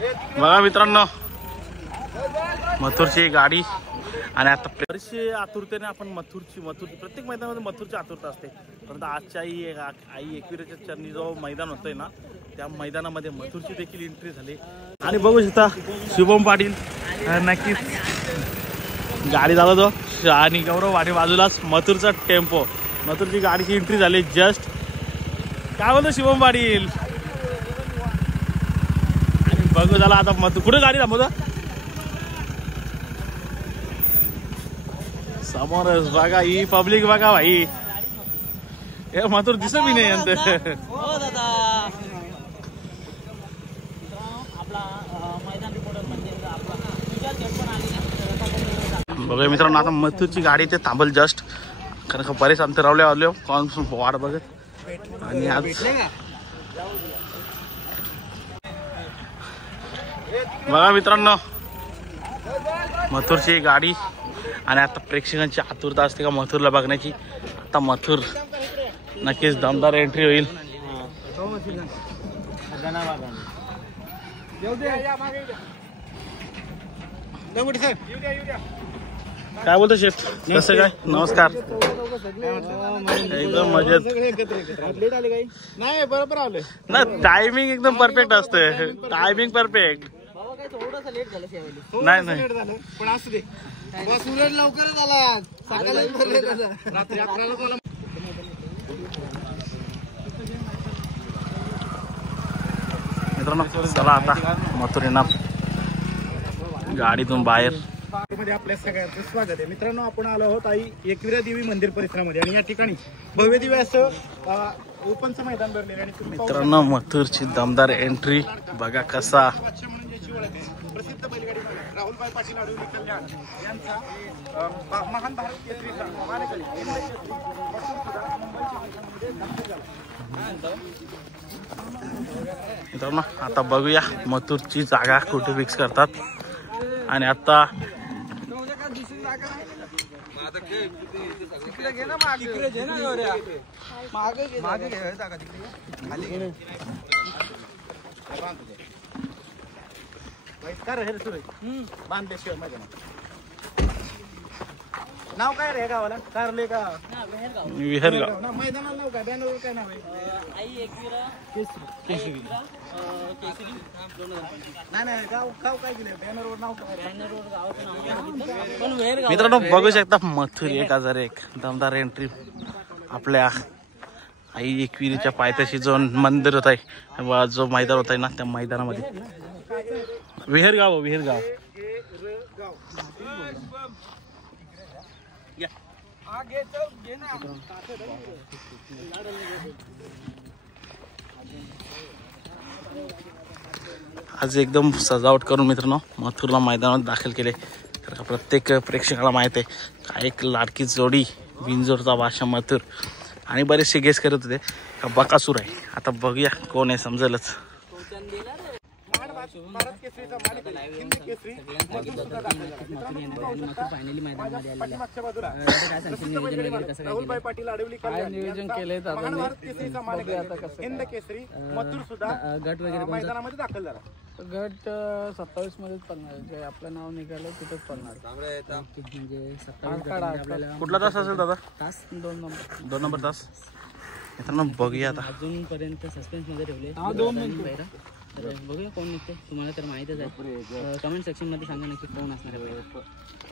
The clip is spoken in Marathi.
बघा मित्रांनो, मथुरची गाडी आणि आता बरीचशी आतुरतेने आपण मथुर प्रत्येक मैदानामध्ये मथुरची आतुरता असते. परंतु आजच्या आई एकविराच्या चरणी जो मैदान होतंय ना, त्या मैदानामध्ये मथुरची देखील एंट्री झाली. आणि बघू शकता शुभम पाटील नक्कीच गाडी चालवतो आणि गौरव वाटे बाजूलाच मथुरचा टेम्पो. मथुरची गाडीची एंट्री झाली जस्ट. काय बोलतो शुभम पाटील? आणि बघू झाला आता मथुर कुठे गाडी थांबवतो समोरच. बघा ही पब्लिक बघा भाई, हे मथुर दिसत मी नाही यांचं. बघा मित्रांनो, आता मथुरची गाडी ते थांबल जस्ट, कारण का बरेच अंतरावले आलो कोण वाट बघत. आणि आज बघा मित्रांनो, मथुरची गाडी आणि आता प्रेक्षकांची आतुरता असते का मथुरला बघण्याची. आता मथुर नक्कीच दमदार एंट्री होईल. काय बोलतो शेठ, कसं काय? नमस्कार. एकदम मजेत नाही, बरोबर आलोय ना. टायमिंग एकदम परफेक्ट असते, टायमिंग परफेक्ट. नाही नाही पण असू दे, सूरज लवकरच आला. सकाळी रात्री 11ला. मित्रांनो चला आता मथुर येणार गाडीतून बाहेर. मध्ये आपल्या सगळ्यांचं स्वागत आहे. मित्रांनो, आपण आलो आहोत आई एकविरा देवी मंदिर परिसरामध्ये आणि या ठिकाणी भव्य दिव्य असं ओपनचं मैदान भरलेलं आहे. मित्रांनो मथुरची दमदार एंट्री बघा कसा. प्रसिद्ध बैलगाडी राहुलभाई पाटील आडवली कल्याण यांचा महान भारत केसरीचा मानकरी मित्रांनो आता बघूया मथुरची जागा कुठे फिक्स करतात. आणि आता बांधल्याशिवाय माझ्या नाव काय रे गावाला? कारले का विहरगाव. मैदानाला नाव काय? बॅनरवर काय नाव आहे? केसरी. नाही गाव काय दिलं बॅनरवर? नाव काय? मित्रांनो बघू शकता मथुर 1001 दमदार एंट्री. आपल्या आई एकविरीच्या पायथ्याशी जो मंदिर होत आहे, जो मैदान होत आहे ना, त्या मैदानामध्ये विहरगाव. आज एकदम सजावट करून मित्रांनो मथुरला मैदानात दाखल केले. प्रत्येक प्रेक्षकाला माहित आहे का एक लाडकी जोडी बिंजोरचा भाषा मथुर. आणि बरेचसे गेस करत होते का बकासूर आहे. आता बघूया कोण आहे समजेलच. भारत केसरीचा मानकरी हिंद केसरी फायनली मैदानामध्ये आलेला मागच्या बाजूला काय सांगशील नियोजन वगैरे कसं काय राहुलभाई पाटील आडवली कल्याण नियोजन केलंय महान भारत केसरीचा मानकरी हिंद केसरी मथुर सुद्धा गट वगैरे मैदानामध्ये दाखल झाला. गट 27 मध्येच पडणार, जे आपलं नाव निघालं तिथंच पडणार. म्हणजे 27 आपल्याला कुठला तास असेल दादा? तास 2 नंबर तास. मित्रांनो बघूया आता. अजूनपर्यंत सस्पेन्स मध्ये ठेवले. 2 मिनिटं. तर बघूया कोण निघते. तुम्हाला तर माहितच आहे. कमेंट सेक्शन मध्ये सांगा नक्की कोण असणार आहे.